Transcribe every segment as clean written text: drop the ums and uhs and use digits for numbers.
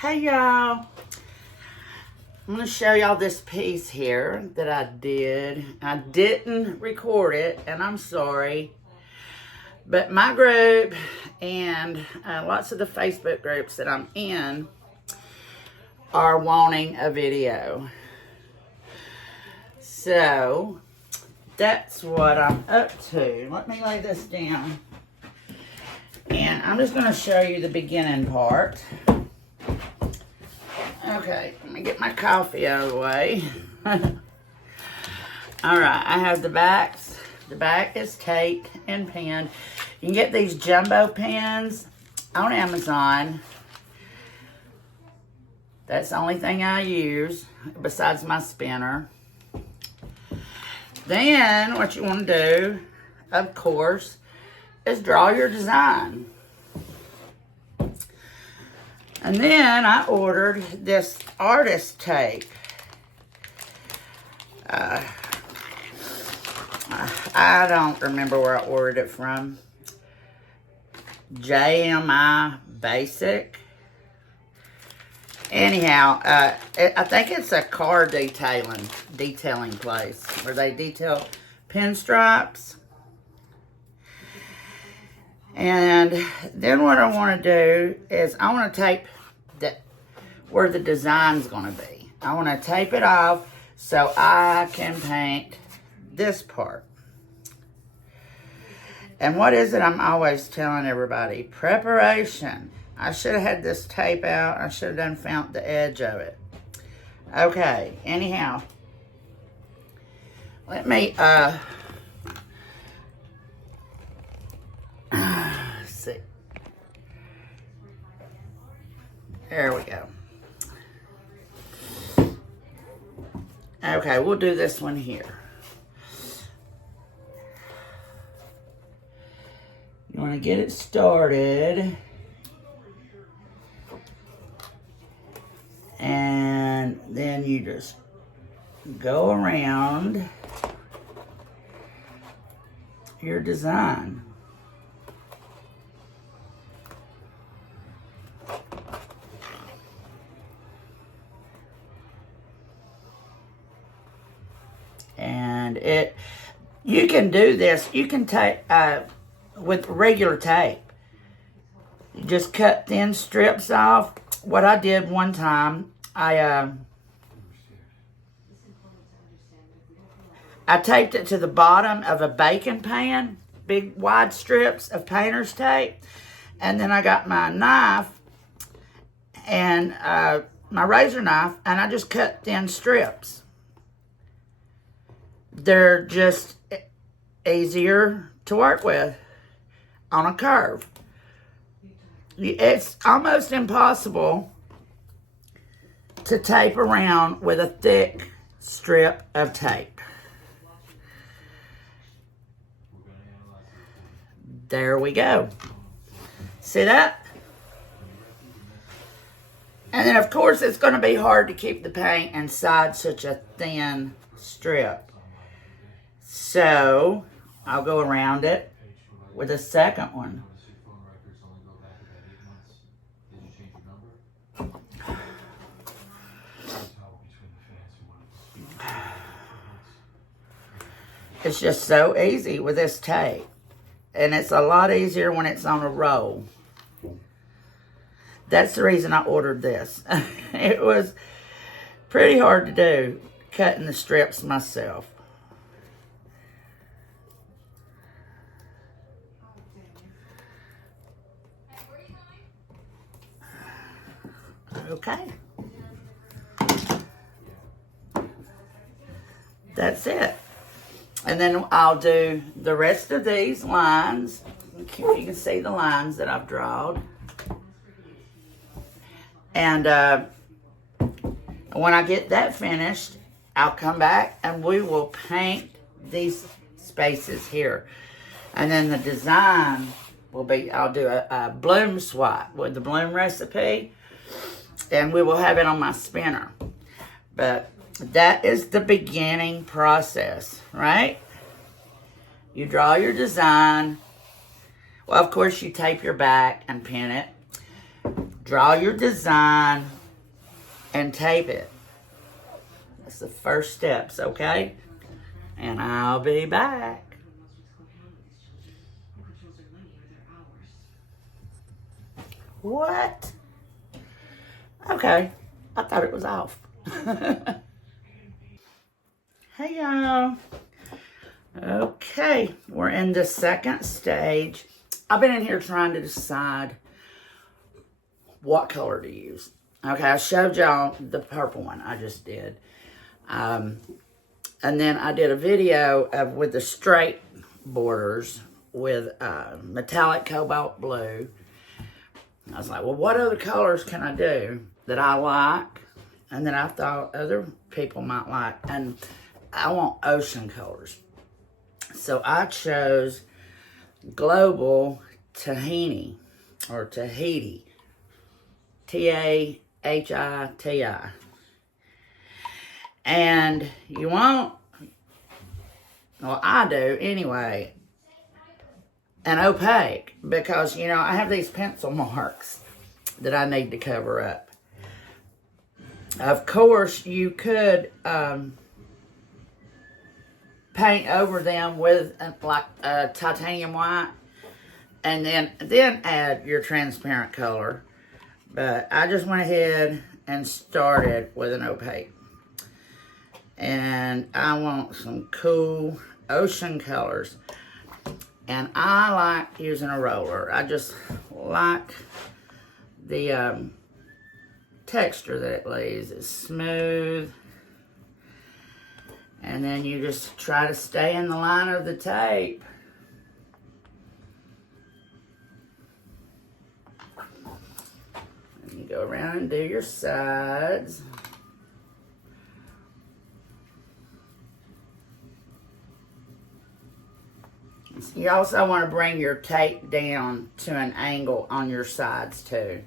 Hey y'all, I'm going to show y'all this piece here that I did. I didn't record it, and I'm sorry. But my group and lots of the Facebook groups that I'm in are wanting a video. So, that's what I'm up to. Let me lay this down. And I'm just going to show you the beginning part. Okay, let me get my coffee out of the way. Alright, I have the backs. The back is taped and pinned. You can get these jumbo pins on Amazon. That's the only thing I use besides my spinner. Then what you want to do, of course, is draw your design. And then I ordered this artist tape. I don't remember where I ordered it from. JMI Basic. Anyhow, I think it's a car detailing place where they detail pinstripes. And then what I want to do is I want to tape where the design's going to be. I want to tape it off so I can paint this part. And what is it I'm always telling everybody? Preparation. I should have had this tape out. I should have found the edge of it. Okay, anyhow. Let me, see. There we go. Okay, we'll do this one here. You want to get it started. And then you just go around your design. And you can do this. You can take with regular tape. You just cut thin strips off. What I did one time, I taped it to the bottom of a baking pan, big wide strips of painter's tape, and then I got my knife and my razor knife, and I just cut thin strips. They're just easier to work with on a curve. It's almost impossible to tape around with a thick strip of tape. There we go. See that? And then, of course, it's going to be hard to keep the paint inside such a thin strip. So, I'll go around it with a second one. It's just so easy with this tape. And it's a lot easier when it's on a roll. That's the reason I ordered this. It was pretty hard to do, cutting the strips myself. Okay. That's it. And then I'll do the rest of these lines. If you can see the lines that I've drawn. And when I get that finished, I'll come back and we will paint these spaces here. And then the design will be, I'll do a bloom swap with the bloom recipe. And we will have it on my spinner. But that is the beginning process, right? You draw your design. Well, of course, you tape your back and pin it. draw your design and tape it. That's the first steps, okay? And I'll be back. What? Okay, I thought it was off. Hey y'all. Okay, we're in the second stage. I've been in here trying to decide what color to use. Okay, I showed y'all the purple one I just did. And then I did a video of with the straight borders with metallic cobalt blue. I was like, well, what other colors can I do that I like and that I thought other people might like? And I want ocean colors. So I chose Global Tahini, or Tahiti. Tahiti. And you want, well, I do anyway, an opaque, because, you know, I have these pencil marks that I need to cover up. Of course, you could paint over them with like a titanium white, and then add your transparent color. But I just went ahead and started with an opaque. And I want some cool ocean colors. And I like using a roller. I just like the texture that it leaves. It's smooth. And then you just try to stay in the line of the tape. And you go around and do your sides. You also want to bring your tape down to an angle on your sides too.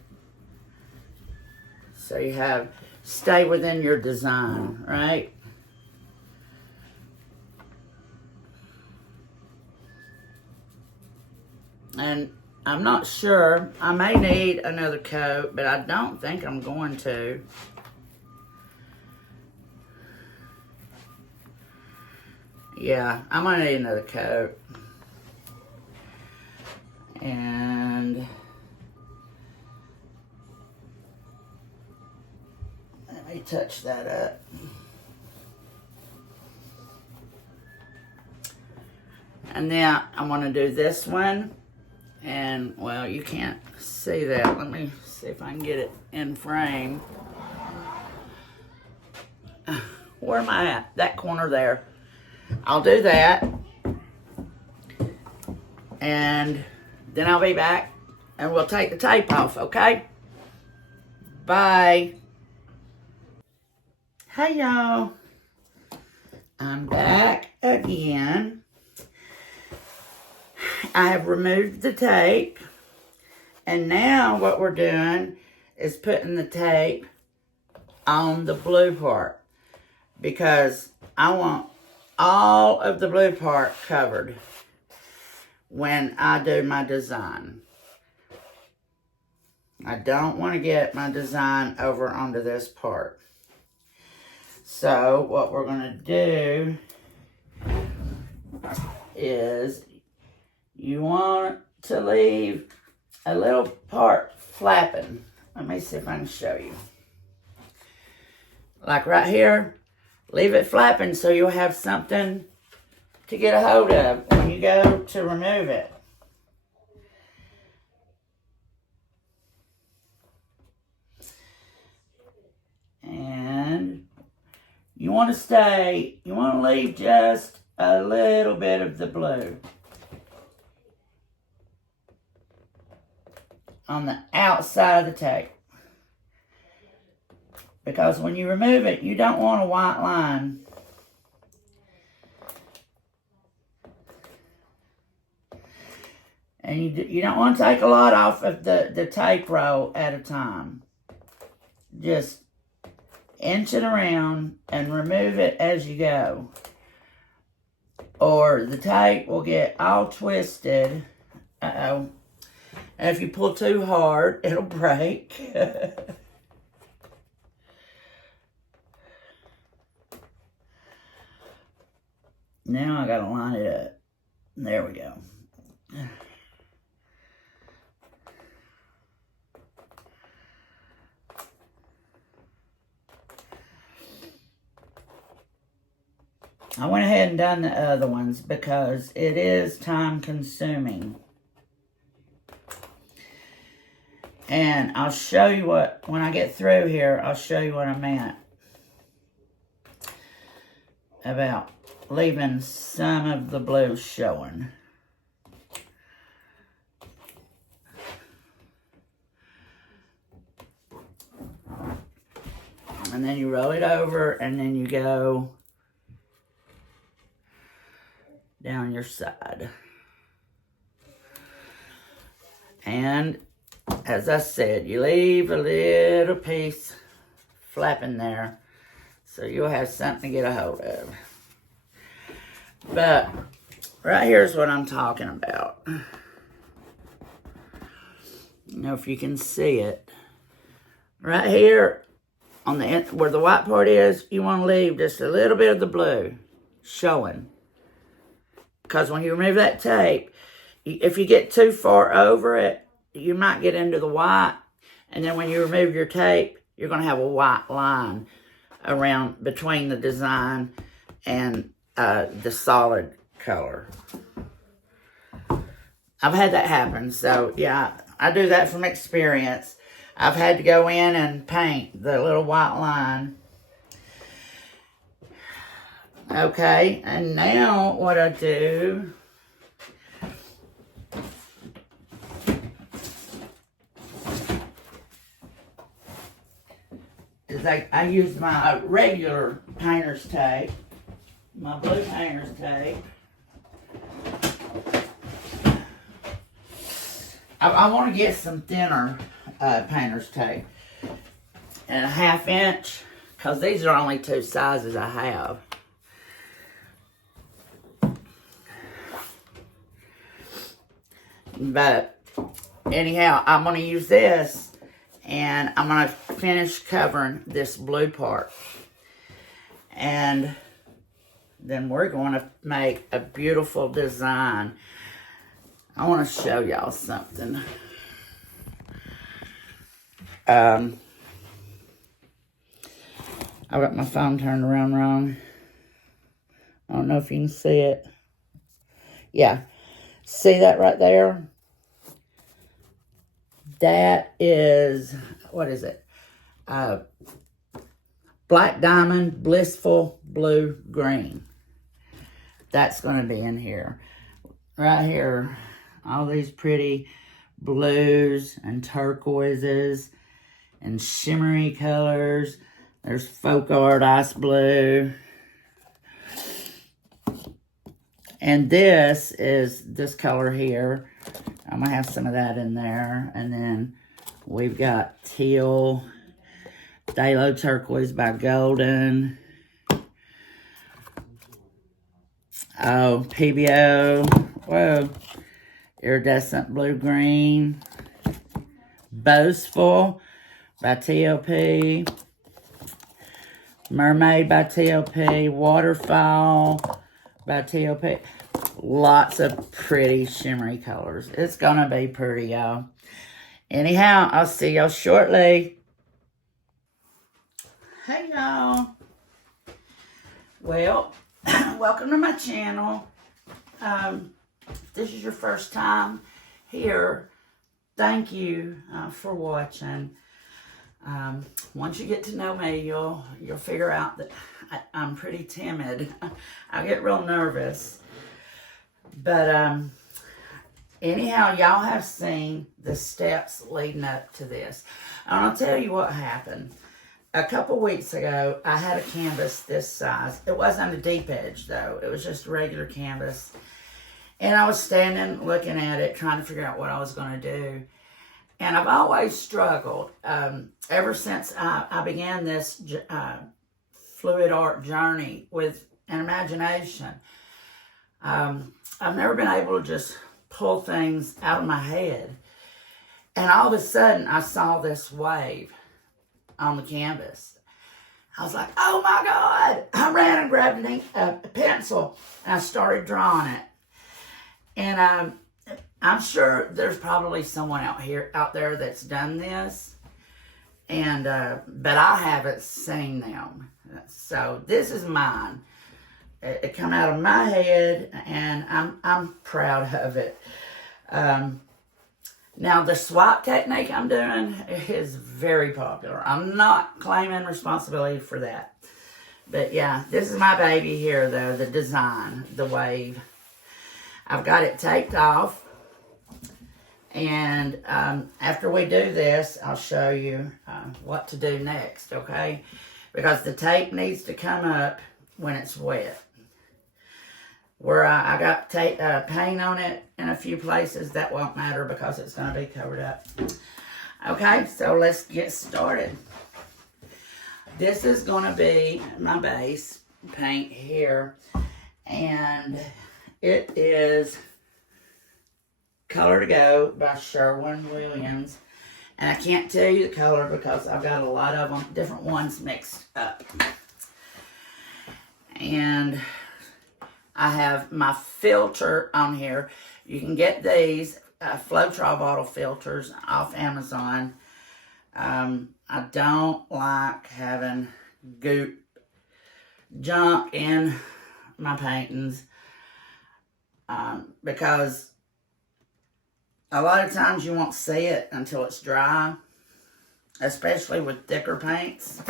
So you stay within your design, right? And I'm not sure, I may need another coat, but I don't think I'm going to. Yeah, I'm gonna need another coat. And let me touch that up. And now I'm gonna do this one. And, well, you can't see that. Let me see if I can get it in frame. Where am I at? That corner there. I'll do that. And then I'll be back. And we'll take the tape off, okay? Bye. Hey, y'all. I'm back again. I have removed the tape, and now what we're doing is putting the tape on the blue part, because I want all of the blue part covered when I do my design. I don't want to get my design over onto this part. So what we're going to do is you want to leave a little part flapping. Let me see if I can show you. Like right here, leave it flapping so you'll have something to get a hold of when you go to remove it. And you want to leave just a little bit of the blue on the outside of the tape, because when you remove it, you don't want a white line. And you don't want to take a lot off of the tape roll at a time. Just inch it around and remove it as you go, or the tape will get all twisted. Uh-oh. And if you pull too hard, it'll break. Now I gotta line it up. There we go. I went ahead and done the other ones because it is time consuming. And I'll show you what, when I get through here, I'll show you what I meant about leaving some of the blue showing. And then you roll it over and then you go down your side. And as I said, you leave a little piece flapping there so you'll have something to get a hold of. But right here's what I'm talking about. You know, if you can see it. Right here on the end, where the white part is, you want to leave just a little bit of the blue showing. Because when you remove that tape, if you get too far over it, you might get into the white. And then when you remove your tape, you're going to have a white line around between the design and the solid color. I've had that happen. So, yeah, I do that from experience. I've had to go in and paint the little white line. Okay, and now what I do is I use my regular painter's tape, my blue painter's tape. I want to get some thinner painter's tape and a 1/2 inch, because these are only 2 sizes I have. But anyhow, I'm going to use this and I'm going to finish covering this blue part. And then we're going to make a beautiful design. I want to show y'all something. I've got my phone turned around wrong. I don't know if you can see it. Yeah. See that right there? That is, what is it? Black Diamond Blissful Blue Green. That's going to be in here. Right here. All these pretty blues and turquoises and shimmery colors. There's folk art ice blue. And this is this color here. I'm going to have some of that in there. And then we've got teal, Phthalo turquoise by Golden. Oh, PBO. Whoa. Iridescent blue green. Boastful by TLP. Mermaid by TLP. Waterfall by TLP. Lots of pretty shimmery colors. It's gonna be pretty, y'all. Anyhow, I'll see y'all shortly. Hey, y'all. Well, welcome to my channel. If this is your first time here, thank you for watching. Once you get to know me, you'll figure out that I'm pretty timid. I get real nervous. But anyhow, y'all have seen the steps leading up to this. And I'll tell you what happened. A couple weeks ago, I had a canvas this size. It wasn't a deep edge, though. It was just regular canvas. And I was standing looking at it, trying to figure out what I was going to do. And I've always struggled, ever since I began this fluid art journey with an imagination. I've never been able to just pull things out of my head. And all of a sudden, I saw this wave on the canvas. I was like, oh my God. I ran and grabbed a pencil and I started drawing it. And I'm sure there's probably someone out there that's done this. And but I haven't seen them. So this is mine. It come out of my head, and I'm proud of it. Now the swap technique I'm doing is very popular. I'm not claiming responsibility for that. But yeah, this is my baby here though, the design, the wave. I've got it taped off. And after we do this, I'll show you what to do next, okay? Because the tape needs to come up when it's wet. Where I got paint on it in a few places, that won't matter because it's going to be covered up. Okay, so let's get started. This is going to be my base paint here. And it is Color to Go by Sherwin-Williams. And I can't tell you the color because I've got a lot of them, different ones mixed up. And I have my filter on here. You can get these Floetrol bottle filters off Amazon. I don't like having goop junk in my paintings because a lot of times you won't see it until it's dry, especially with thicker paints.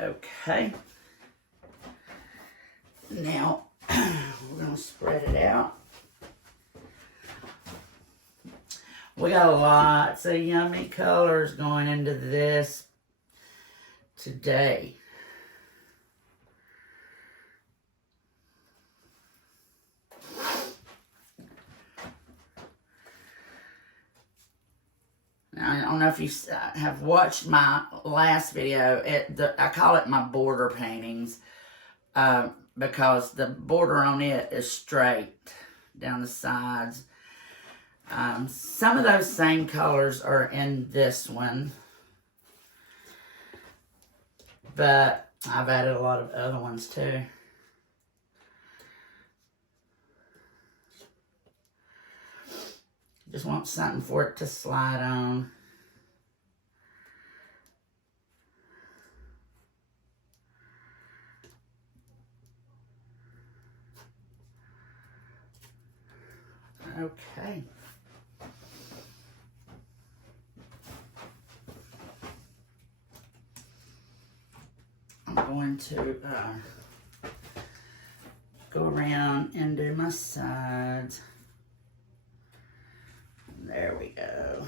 Okay. Now, we're going to spread it out. We got lots of yummy colors going into this today. Now, I don't know if you have watched my last video. I call it my border paintings. Because the border on it is straight down the sides. Some of those same colors are in this one. But I've added a lot of other ones too. Just want something for it to slide on. Okay. I'm going to go around and do my sides. There we go.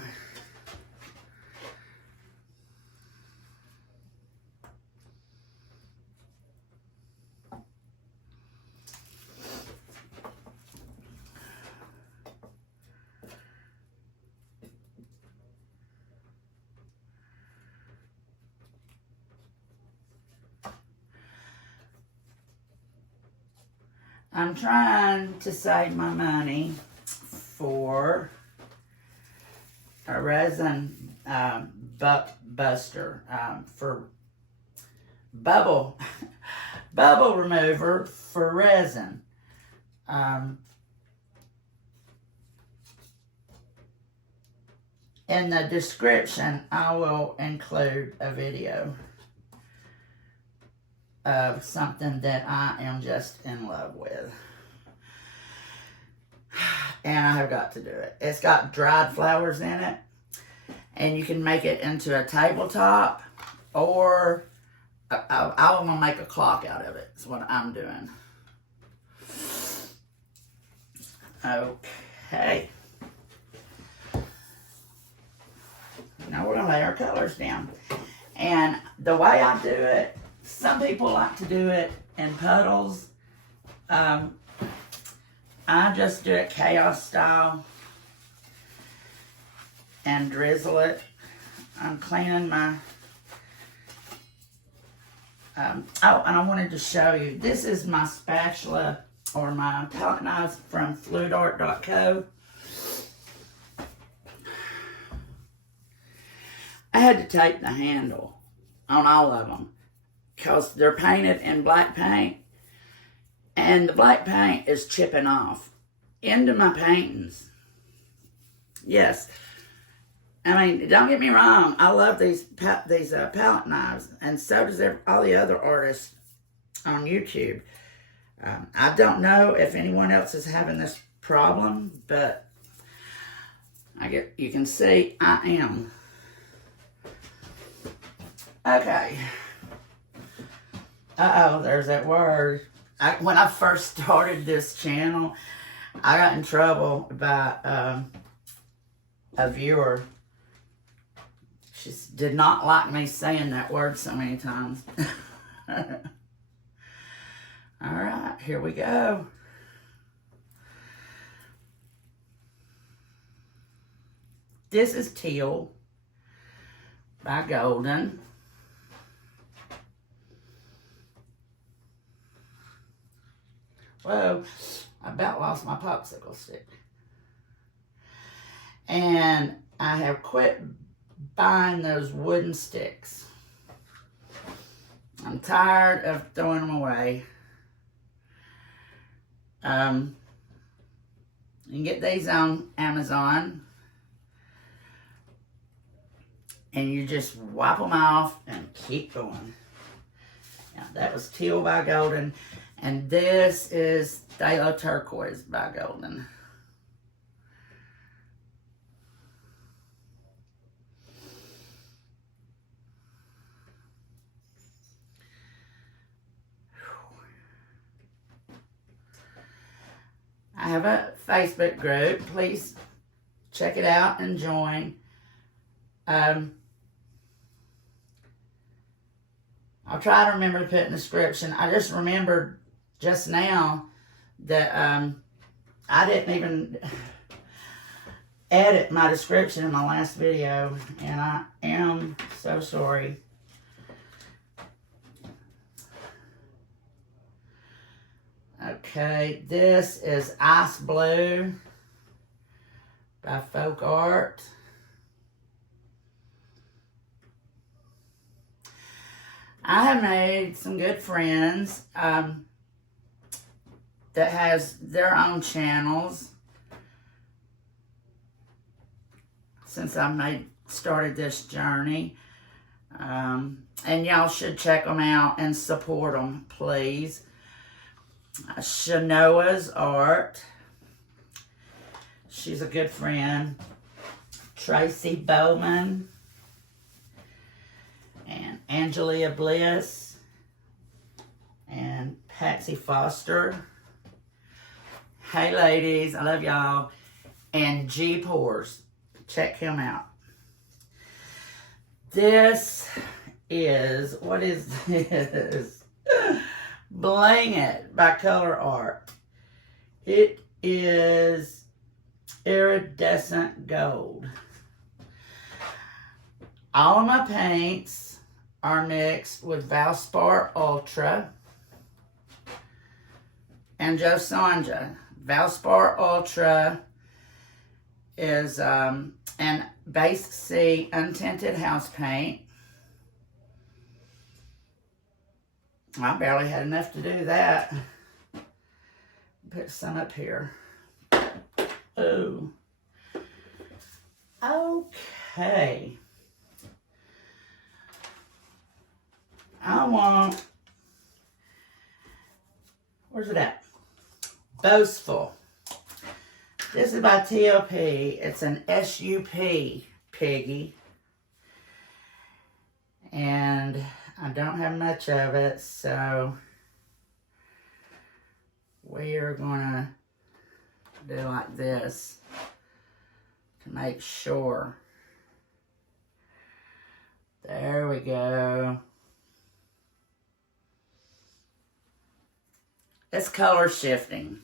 I'm trying to save my money for a resin buster for bubble remover for resin. In the description, I will include a video of something that I am just in love with. And I have got to do it. It's got dried flowers in it. And you can make it into a tabletop, or I want to make a clock out of it. That's what I'm doing. Okay. Now we're going to lay our colors down. And the way I do it, some people like to do it in puddles. I just do it chaos style and drizzle it. I'm cleaning my... oh, and I wanted to show you. This is my spatula or my palette knives from fluidart.co. I had to tape the handle on all of them because they're painted in black paint, and the black paint is chipping off into my paintings. Yes. I mean, don't get me wrong. I love these palette knives, and so does all the other artists on YouTube. I don't know if anyone else is having this problem, but you can see I am. Okay. Uh-oh, there's that word. When I first started this channel, I got in trouble by a viewer. She did not like me saying that word so many times. All right, here we go. This is Teal by Golden. Whoa, I about lost my popsicle stick. And I have quit buying those wooden sticks. I'm tired of throwing them away. You can get these on Amazon. And you just wipe them off and keep going. Now, that was Teal by Golden. And this is Phthalo Turquoise by Golden. I have a Facebook group. Please check it out and join. I'll try to remember to put in the description. I just remembered just now that I didn't even edit my description in my last video, and I am so sorry. Okay, this is Ice Blue by Folk Art. I have made some good friends that has their own channels since I started this journey. And y'all should check them out and support them, please. Shanoa's Art. She's a good friend. Tracy Bowman. And Angelia Bliss. And Patsy Foster. Hey ladies, I love y'all. And G Pores. Check him out. This is, what is this? Bling It by Color Art. It is iridescent gold. All of my paints are mixed with Valspar Ultra and josonja. Valspar Ultra is an base C untinted house paint. I barely had enough to do that. Put some up here. Oh. Okay. I want, where's it at? Boastful. This is by TLP. It's an SUP piggy. And I don't have much of it, so we are going to do like this to make sure. There we go. It's color shifting.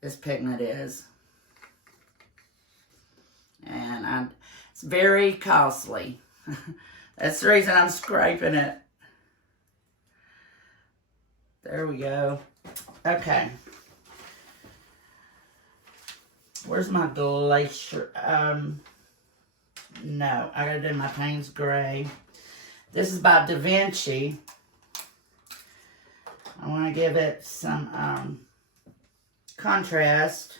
This pigment is. And it's very costly. That's the reason I'm scraping it. There we go. Okay. Where's my glacier? No, I gotta do my Payne's Gray. This is by Da Vinci. I want to give it some contrast.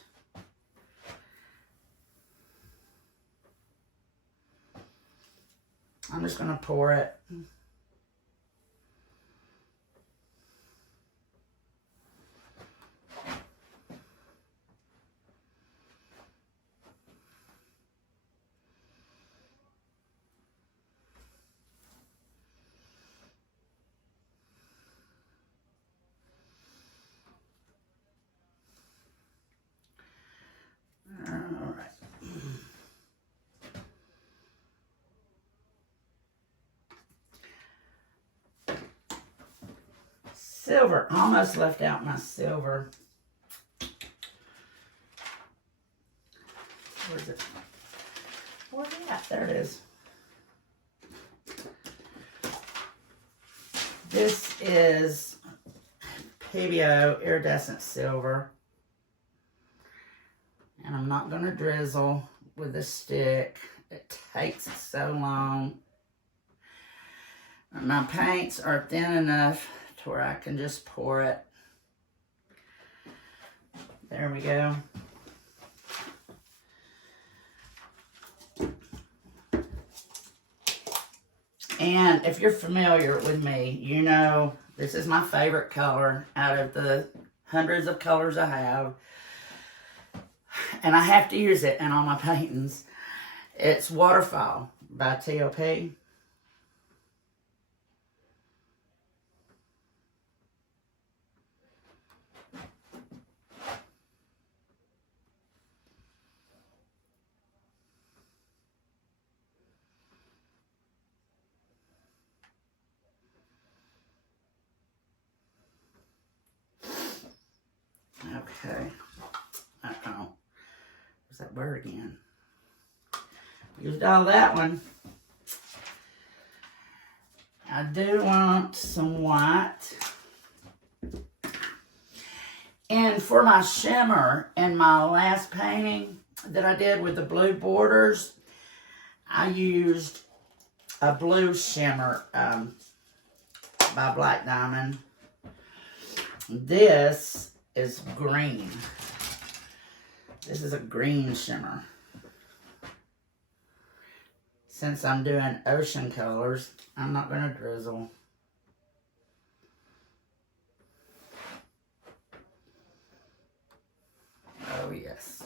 I'm just going to pour it. All right. Silver. Almost left out my silver. Where's it? Where's it at? There it is. This is PBO iridescent silver. And I'm not going to drizzle with a stick. It takes so long. My paints are thin enough to where I can just pour it. There we go. And if you're familiar with me, you know this is my favorite color out of the hundreds of colors I have. And I have to use it in all my paintings. It's Waterfall by TOP. Okay. Uh-oh. What's that word again? Used all that one. I do want some white. And for my shimmer in my last painting that I did with the blue borders, I used a blue shimmer by Black Diamond. This is green. This is a green shimmer. Since I'm doing ocean colors, I'm not going to drizzle. Oh, yes.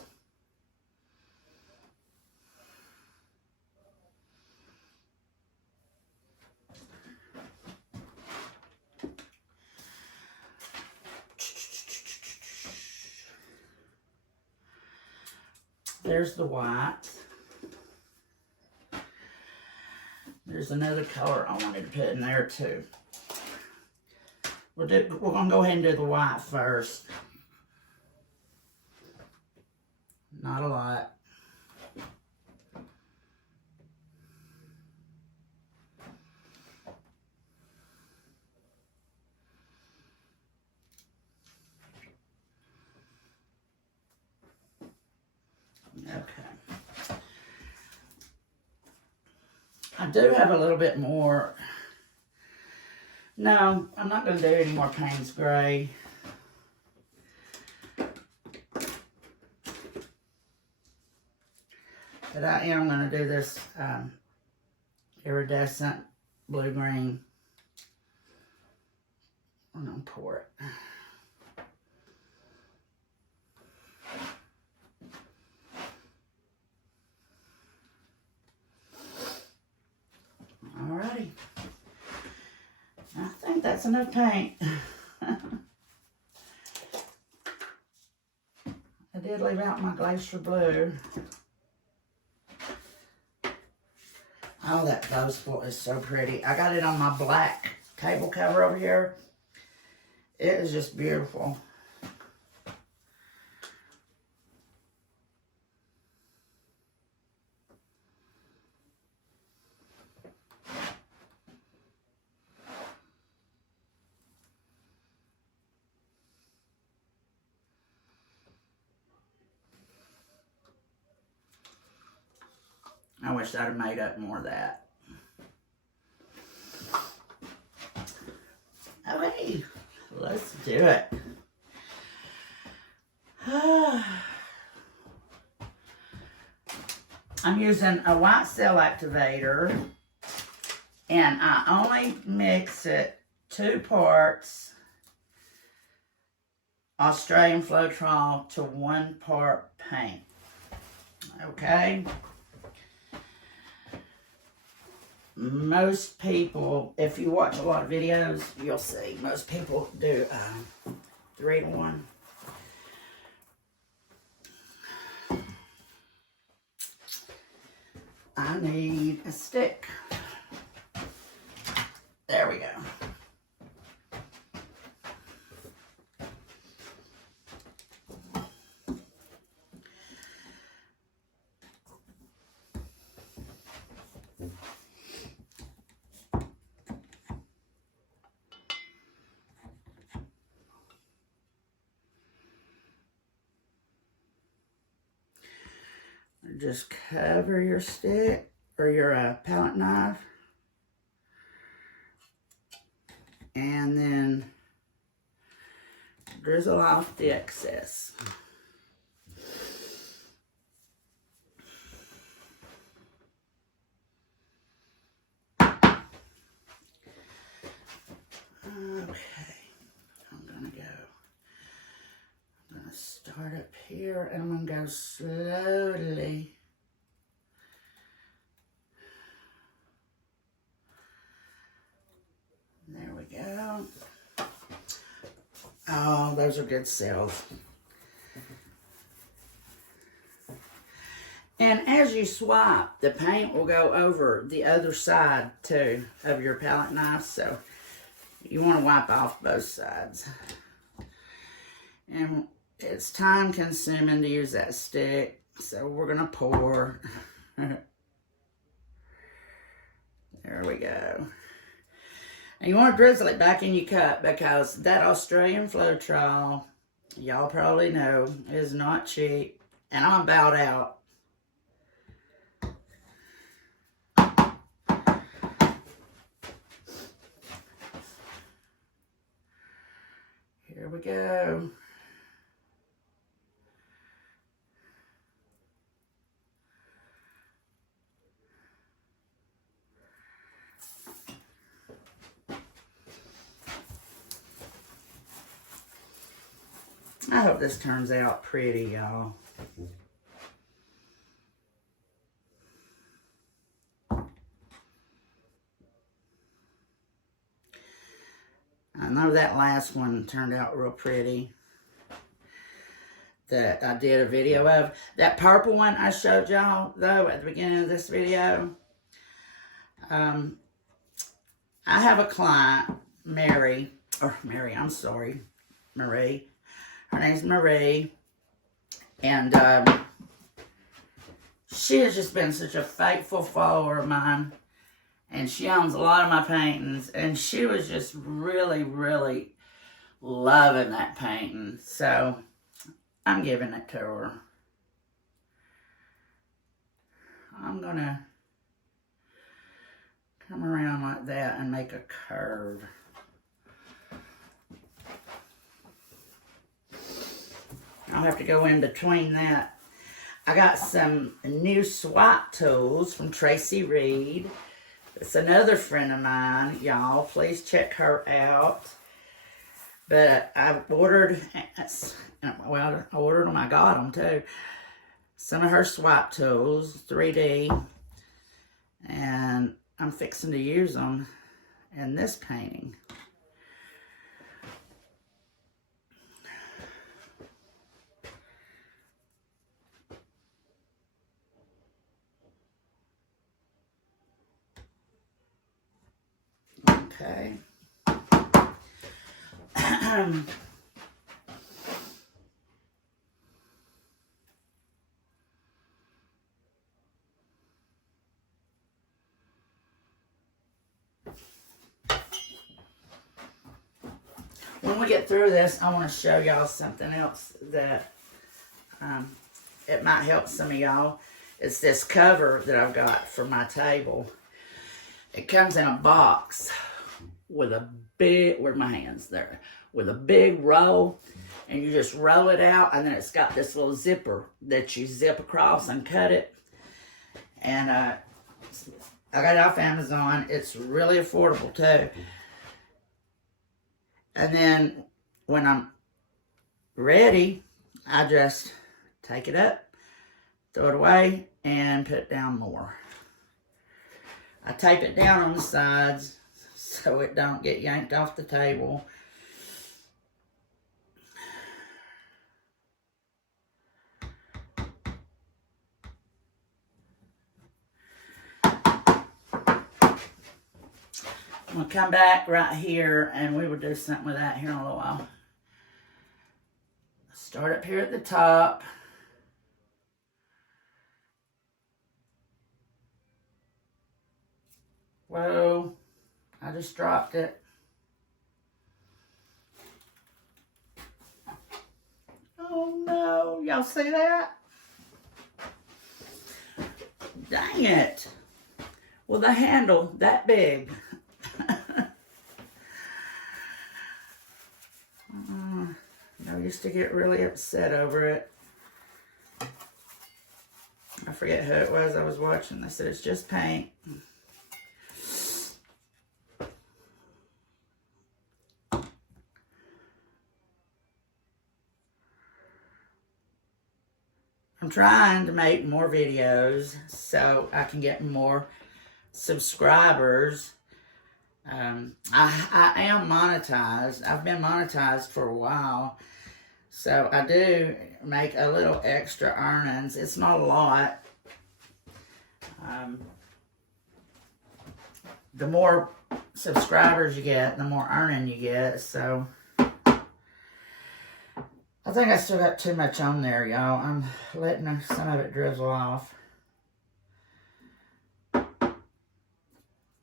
There's the white. There's another color I wanted to put in there too. We're going to go ahead and do the white first. Not a lot. Okay. I do have a little bit more. No, I'm not going to do any more Payne's Gray. But I am going to do this iridescent blue-green. I'm going to pour it. Alrighty. I think that's enough paint. I did leave out my glacier blue. Oh, that Valspar is so pretty. I got it on my black table cover over here. It is just beautiful. I wish I'd have made up more of that. Okay, let's do it. I'm using a white cell activator, and I only mix it 2 parts Australian Floetrol to 1 part paint. Okay? Most people, if you watch a lot of videos, you'll see most people do 3 to 1. I need a stick. There we go. Just cover your stick or your palette knife, and then drizzle off the excess. Okay, I'm gonna start up here, and I'm gonna go slowly. There we go. Oh, those are good cells. And as you swap, the paint will go over the other side too of your palette knife, so you want to wipe off both sides. And it's time consuming to use that stick, so we're gonna pour. There we go. And you want to drizzle it back in your cup, because that Australian Floetrol, y'all probably know, is not cheap. And I'm about out. Here we go. I hope this turns out pretty, y'all. I know that last one turned out real pretty, that I did a video of. That purple one I showed y'all, though, at the beginning of this video. I have a client, Marie. Her name's Marie, and she has just been such a faithful follower of mine, and she owns a lot of my paintings, and she was just really, really loving that painting, so I'm giving it to her. I'm gonna come around like that and make a curve. I'll have to go in between that. I got some new swap tools from Tracy Reed. It's another friend of mine, y'all. Please check her out. But I ordered, well, I ordered them, I got them too. Some of her swap tools, 3D. And I'm fixing to use them in this painting. Okay. When we get through this, I want to show y'all something else that it might help some of y'all. It's this cover that I've got for my table. It comes in a box with a big, where my hands there, with a big roll, and you just roll it out, and then it's got this little zipper that you zip across and cut it. And I got it off Amazon. It's really affordable too. And then when I'm ready, I just take it up, throw it away, and put it down more. I tape it down on the sides so it don't get yanked off the table. I'm going to come back right here and we will do something with that here in a little while. Start up here at the top. Whoa, I just dropped it. Oh no, y'all see that? Dang it. Well, the handle that big. I used to get really upset over it. I forget who it was I was watching. They said it's just paint. I'm trying to make more videos so I can get more subscribers. I am monetized. I've been monetized for a while. So I do make a little extra earnings. It's not a lot. The more subscribers you get, the more earning you get. So I think I still got too much on there, y'all. I'm letting some of it drizzle off.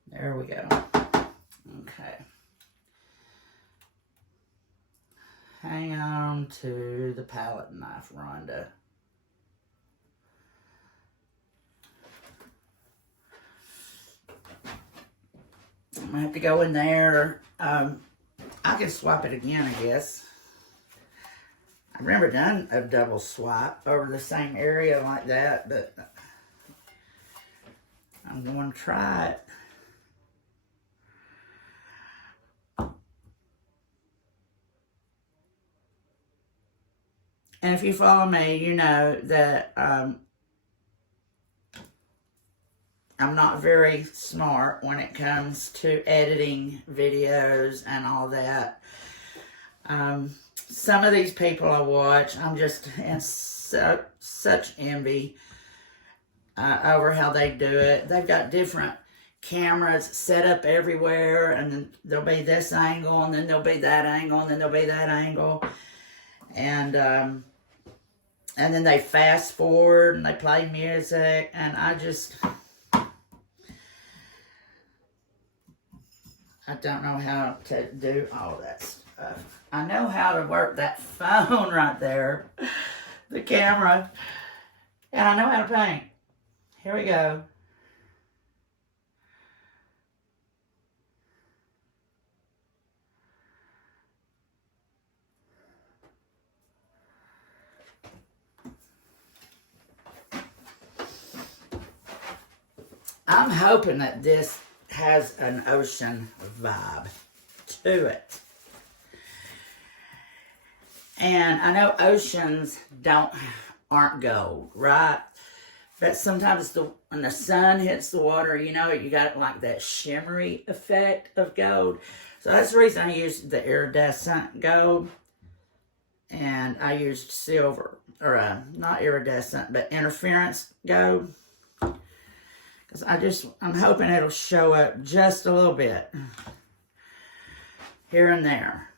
There we go. Okay. Hang on to the palette knife, Rhonda. I'm gonna have to go in there. I can swap it again, I guess. I've never done a double swap over the same area like that, but I'm going to try it. And if you follow me, you know that I'm not very smart when it comes to editing videos and all that. Some of these people I watch, I'm just in such envy over how they do it. They've got different cameras set up everywhere, and then there'll be this angle, and then there'll be that angle, and then there'll be that angle. And then they fast forward and they play music, and I don't know how to do all that stuff. I know how to work that phone right there, the camera, and I know how to paint. Here we go. I'm hoping that this has an ocean vibe to it. And I know oceans aren't gold, right? But sometimes when the sun hits the water, you know, you got like that shimmery effect of gold. So that's the reason I used the iridescent gold. And I used silver, or not iridescent, but interference gold. Because I'm hoping it'll show up just a little bit here and there.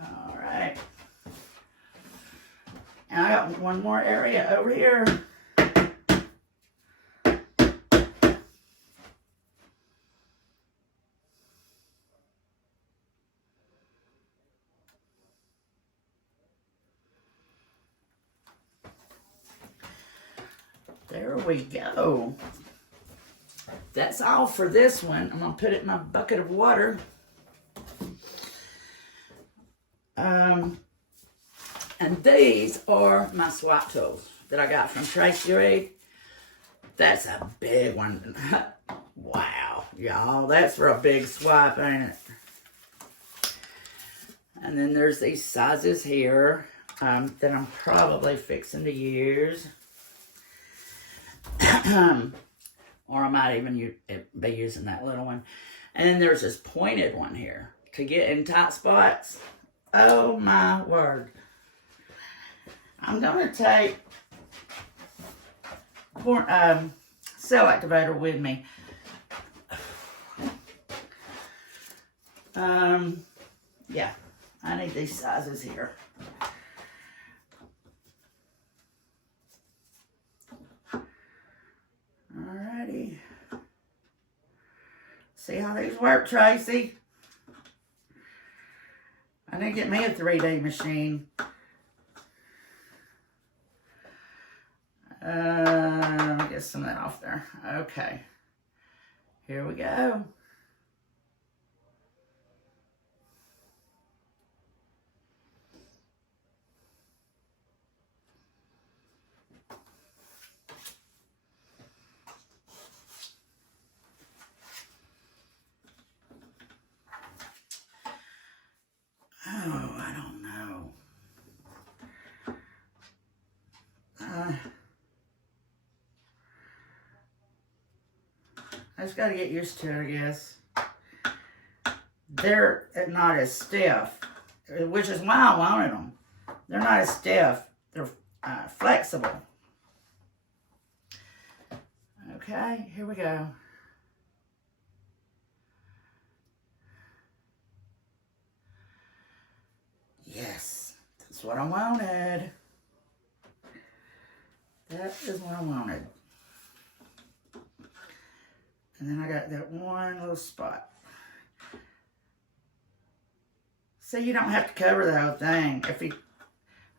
All right. And I got one more area over here. there we go. That's all for this one. I'm going to put it in my bucket of water. And these are my swap tools that I got from Tracy Reed. That's a big one. Wow, y'all. That's for a big swipe, ain't it? And then there's these sizes here that I'm probably fixing to use. Or I might even be using that little one. And then there's this pointed one here to get in tight spots. Oh my word. I'm going to take cell activator with me. Yeah, I need these sizes here. Alrighty. See how these work, Tracy? I need to get me a 3D machine. Let me get some of that off there. Okay. Here we go. Oh, I don't know. I just got to get used to it, I guess. They're not as stiff, which is why I wanted them. They're not as stiff. They're flexible. Okay, here we go. Yes, that's what I wanted. That is what I wanted. And then I got that one little spot. See, you don't have to cover the whole thing.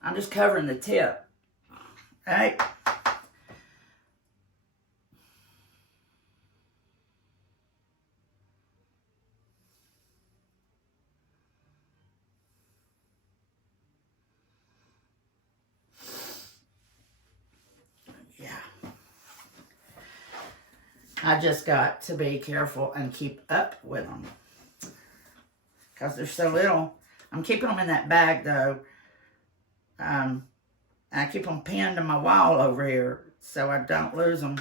I'm just covering the tip. Right? I just got to be careful and keep up with them because they're so little. I'm keeping them in that bag though. I keep them pinned to my wall over here so I don't lose them.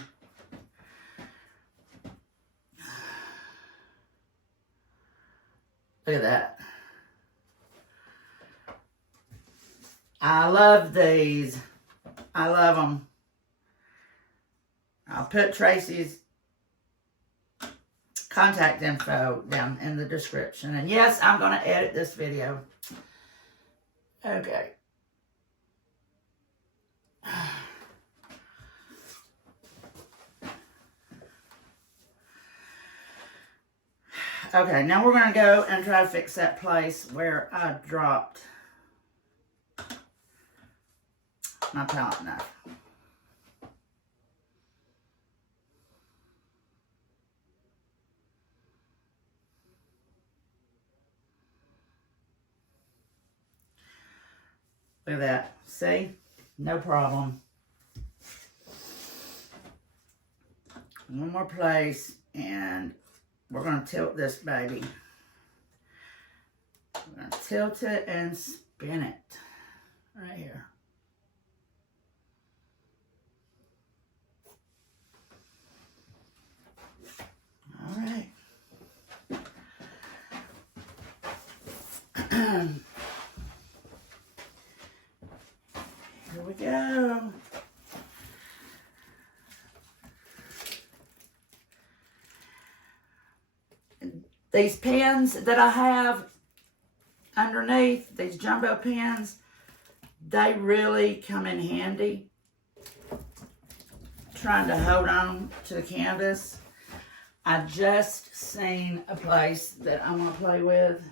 Look at that. I love these. I love them. I'll put Tracy's contact info down in the description. And yes, I'm going to edit this video. Okay. Okay, now we're going to go and try to fix that place where I dropped my palette knife. Look at that. See? No problem. One more place, and we're going to tilt this baby. We're going to tilt it and spin it. Right here. All right. Here we go. These pins that I have underneath, these jumbo pins, they really come in handy. Trying to hold on to the canvas. I just seen a place that I want to play with.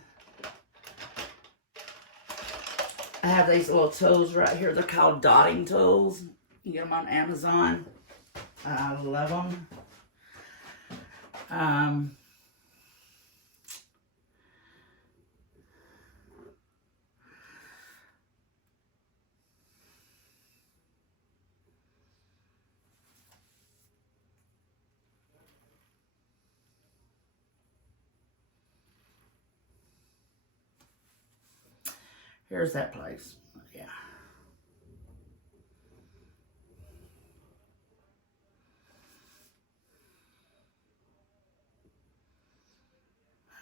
I have these little tools right here. They're called dotting tools. You get them on Amazon. I love them. Here's that place. Yeah.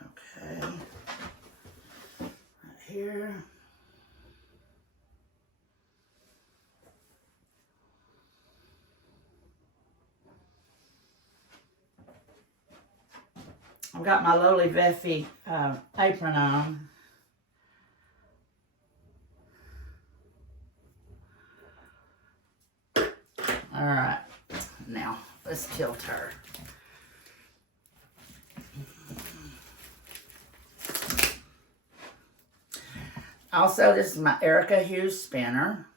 Okay. Right here. I've got my Lowly Veffy apron on. All right, now let's tilt her. Also, this is my Erica Hughes spinner.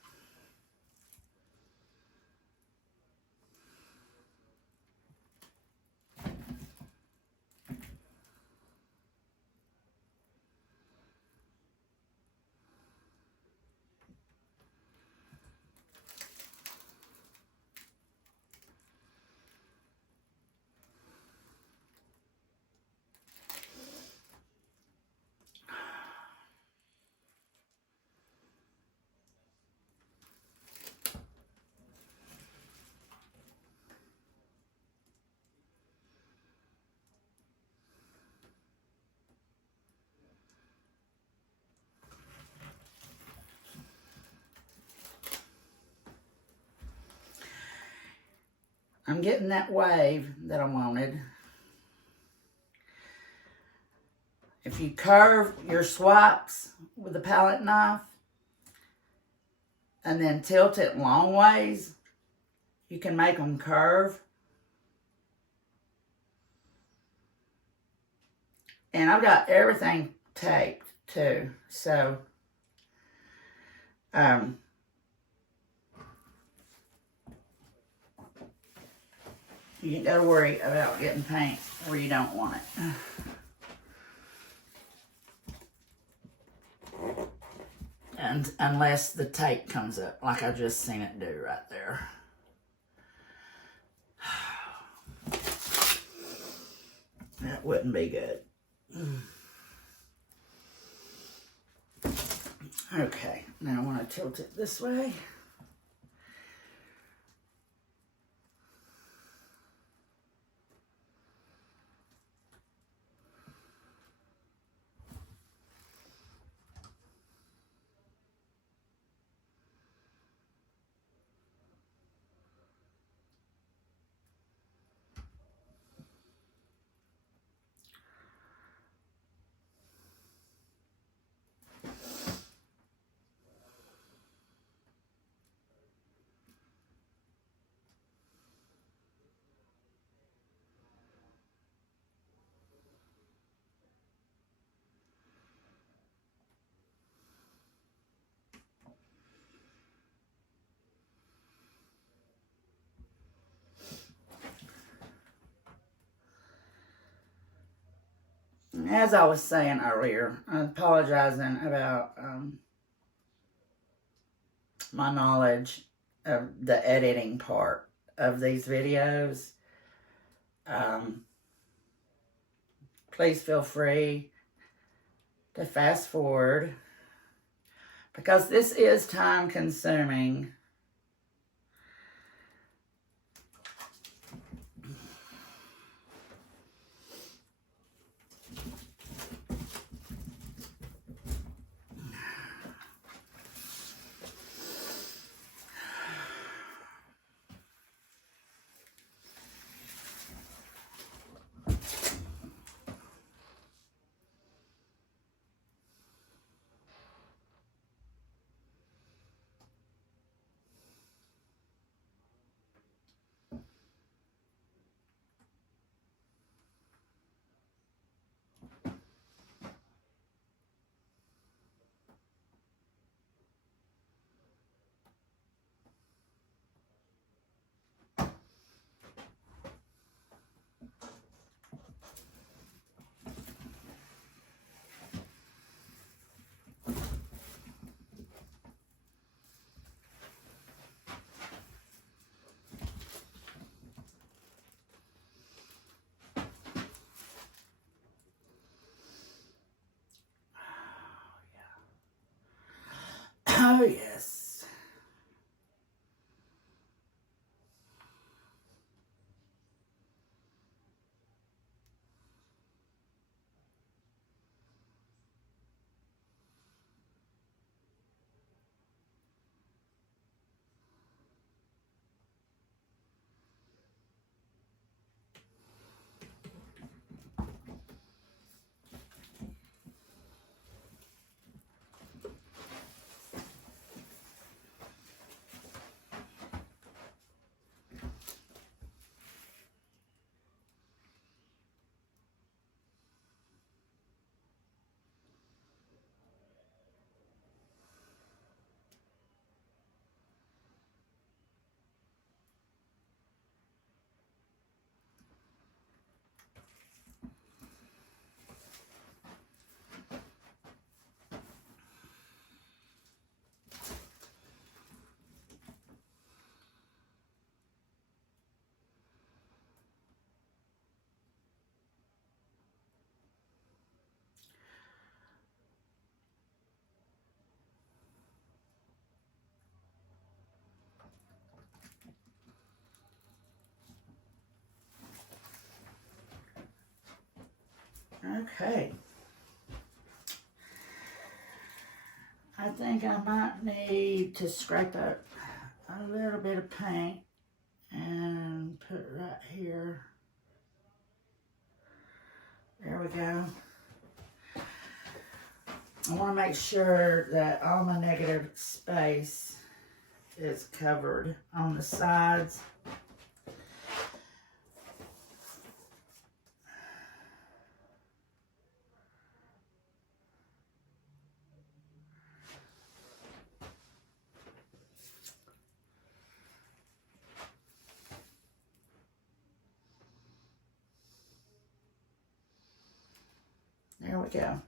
I'm getting that wave that I wanted. If you curve your swipes with the palette knife and then tilt it long ways, you can make them curve. And I've got everything taped too, so you ain't got to worry about getting paint where you don't want it. And unless the tape comes up, like I just seen it do right there. That wouldn't be good. Okay, now I want to tilt it this way. As I was saying earlier, I'm apologizing about my knowledge of the editing part of these videos. Please feel free to fast forward because this is time consuming. Oh, yes. Okay. I think I might need to scrape up a little bit of paint and put it right here. There we go. I want to make sure that all my negative space is covered on the sides. There we go.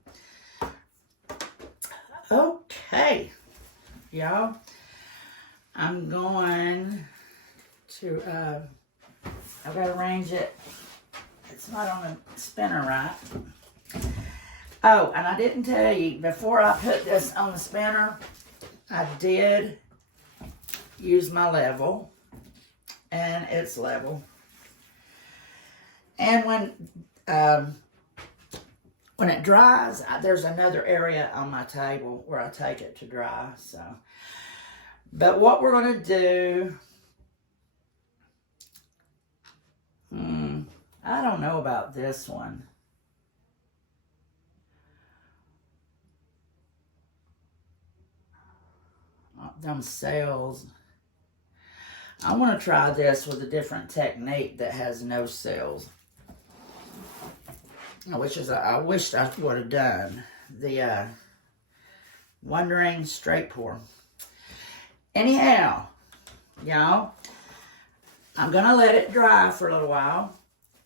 Okay, y'all. I'm going to, I've got to arrange it. It's not on the spinner right. Oh, and I didn't tell you, before I put this on the spinner, I did use my level, and it's level. And when it dries, there's another area on my table where I take it to dry. So, but what we're going to do, I don't know about this one. Them cells. I want to try this with a different technique that has no cells. Which is, I wished I would have done the Wondering straight pour. Anyhow, y'all, I'm going to let it dry for a little while,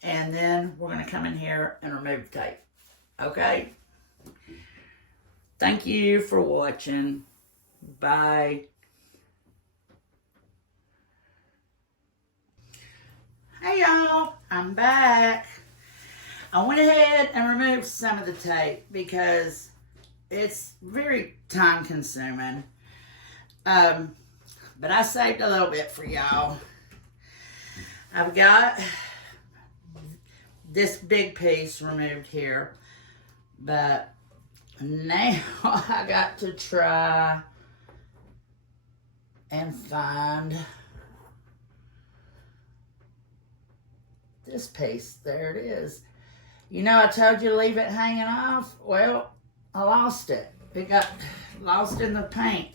and then we're going to come in here and remove the tape. Okay? Thank you for watching. Bye. Hey, y'all. I'm back. I went ahead and removed some of the tape because it's very time consuming. But I saved a little bit for y'all. I've got this big piece removed here, but now I got to try and find this piece. There it is. You know, I told you to leave it hanging off. Well, I lost it. It got lost in the paint.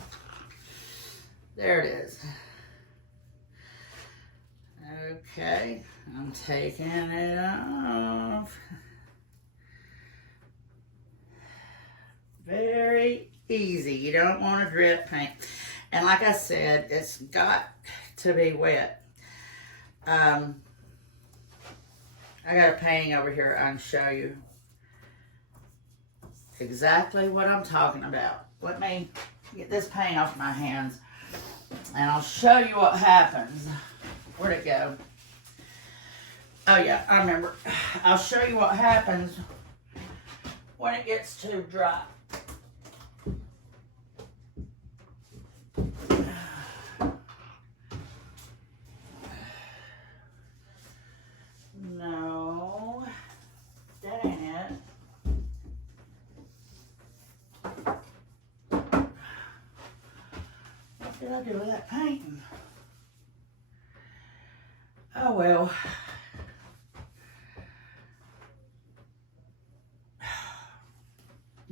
There it is. Okay, I'm taking it off. Very easy. You don't want to drip paint. And like I said, it's got to be wet. I got a painting over here. I can show you exactly what I'm talking about. Let me get this paint off my hands, and I'll show you what happens. Where'd it go? Oh yeah, I remember. I'll show you what happens when it gets too dry. What did I do with that painting? Oh well.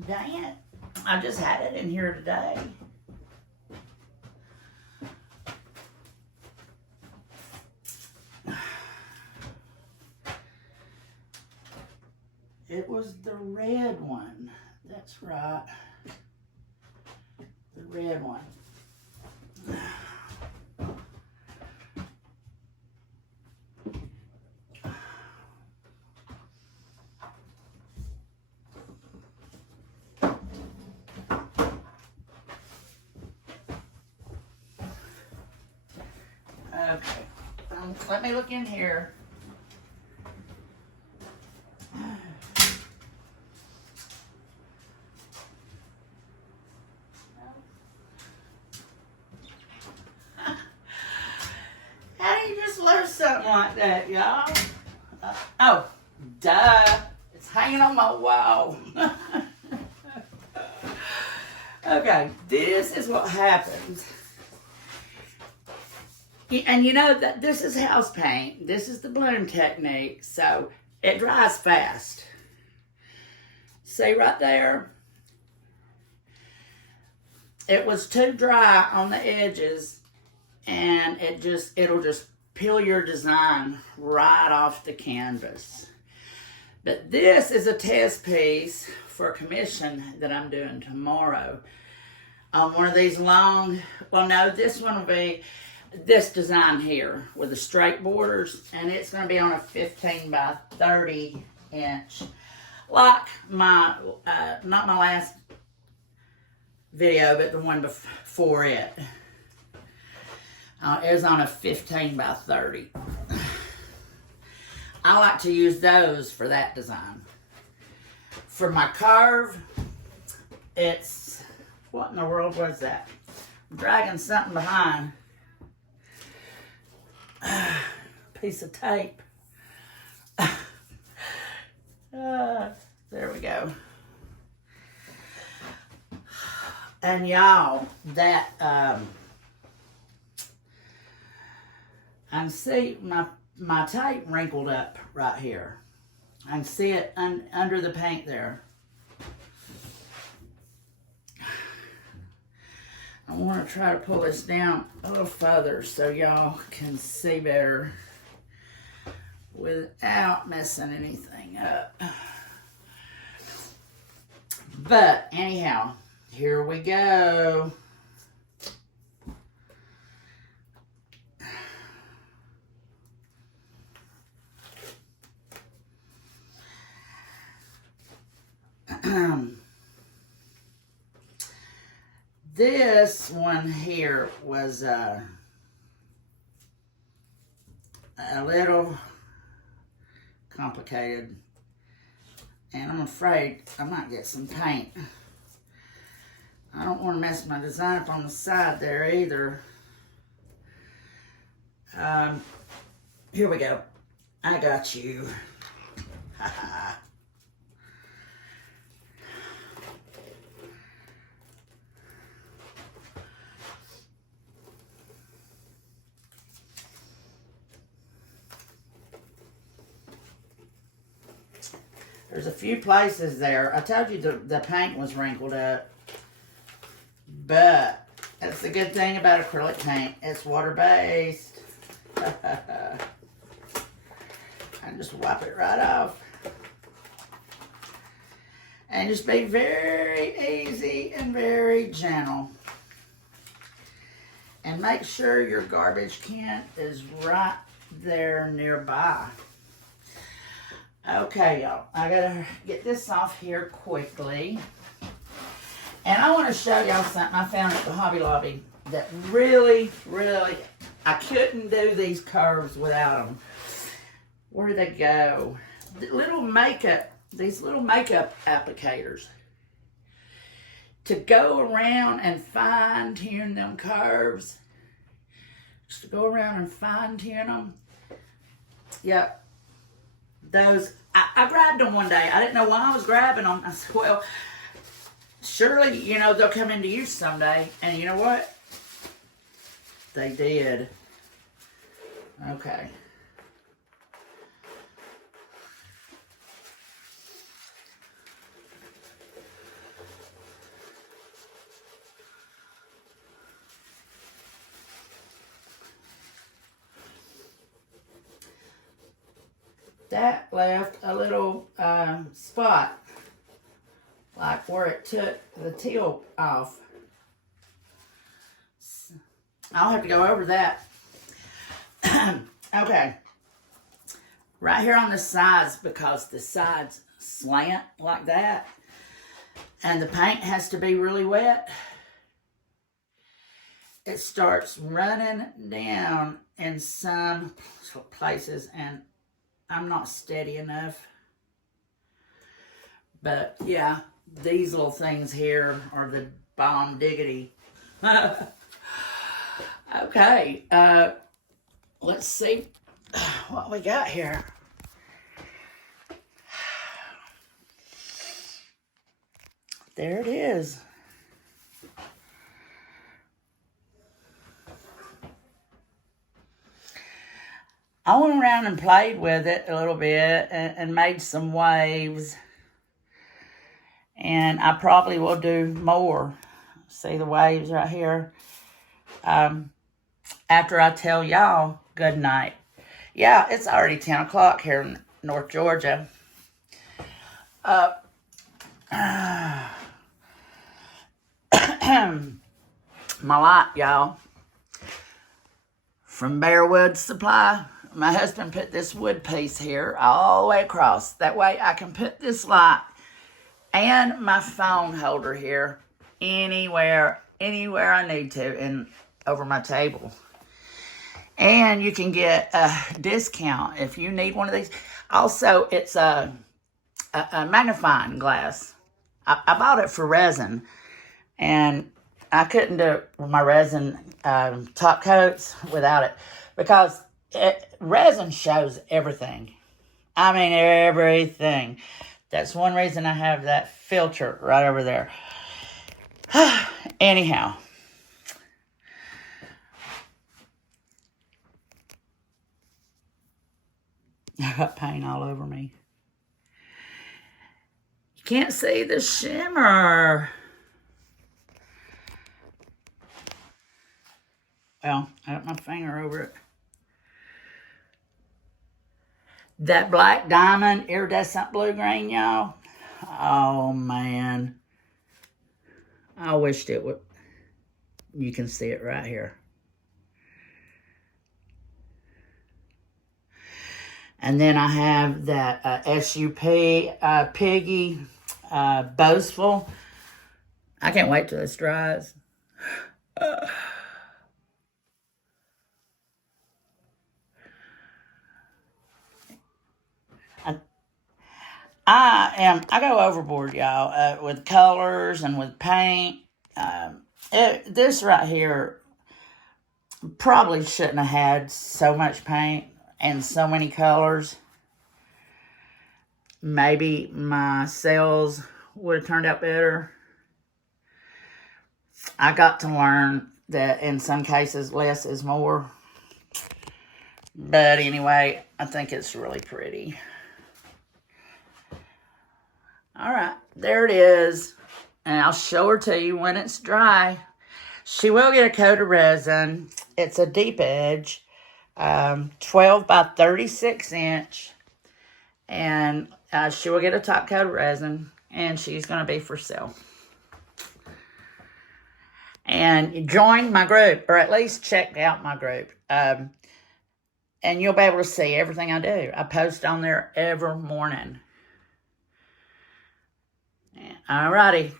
Dang it. I just had it in here today. It was the red one. That's right. The red one. Okay. Let me look in here. How do you just lose something like that, y'all? Oh, duh. It's hanging on my wall. Okay, this is what happens. And you know that this is house paint. This is the bloom technique, so it dries fast. See right there? It was too dry on the edges, and it'll just peel your design right off the canvas. But this is a test piece for a commission that I'm doing tomorrow. On one of these long, well no, this one will be this design here with the straight borders, and it's going to be on a 15 by 30 inch, like my not my last video, but the one before it. It was on a 15 by 30. I like to use those for that design. For my curve, it's, what in the world was that? I'm dragging something behind. Piece of tape. There we go. And y'all, that I can see my tape wrinkled up right here. I can see it under the paint there. I want to try to pull this down a little further so y'all can see better without messing anything up. But anyhow, here we go. This one here was a little complicated, and I'm afraid I might get some paint. I don't want to mess my design up on the side there either. Here we go. I got you. There's a few places there. I told you the paint was wrinkled up. But that's the good thing about acrylic paint. It's water-based. I just wipe it right off. And just be very easy and very gentle. And make sure your garbage can is right there nearby. Okay, y'all, I gotta get this off here quickly. And I want to show y'all something I found at the Hobby Lobby that really, I couldn't do these curves without them. Where do they go? These little makeup applicators. To go around and fine tune them curves. Just to go around and fine tune them. Yep. Those, I grabbed them one day. I didn't know why I was grabbing them. I said, well, surely, you know, they'll come into use someday. And you know what? They did. Okay. That left a little spot, like where it took the teal off. I'll have to go over that. Okay. Right here on the sides, because the sides slant like that, and the paint has to be really wet, it starts running down in some places, and I'm not steady enough. But yeah, these little things here are the bomb diggity. Okay, let's see what we got here. There it is. I went around and played with it a little bit and made some waves. And I probably will do more. See the waves right here? After I tell y'all good night. Yeah, it's already 10 o'clock here in North Georgia. My light, y'all, from Bearwood Supply. My husband put this wood piece here all the way across. That way I can put this light and my phone holder here anywhere I need to and over my table. And you can get a discount if you need one of these. Also, it's a magnifying glass. I bought it for resin, and I couldn't do my resin top coats without it, because resin shows everything. I mean, everything. That's one reason I have that filter right over there. Anyhow. I got paint all over me. You can't see the shimmer. Well, I got my finger over it. That black diamond iridescent blue-green, y'all. Oh, man. I wished it would. You can see it right here. And then I have that SUP Piggy Boastful. I can't wait till this dries. I go overboard, y'all, with colors and with paint. This right here probably shouldn't have had so much paint and so many colors. Maybe my sales would have turned out better. I got to learn that in some cases less is more. But anyway, I think it's really pretty. All right, there it is. And I'll show her to you when it's dry. She will get a coat of resin. It's a deep edge, 12 by 36 inch. And she will get a top coat of resin, and she's going to be for sale. And join my group, or at least check out my group. And you'll be able to see everything I do. I post on there every morning. Alrighty.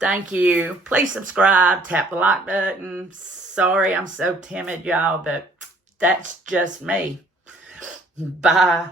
Thank you. Please subscribe. Tap the like button. Sorry I'm so timid, y'all, but that's just me. Bye.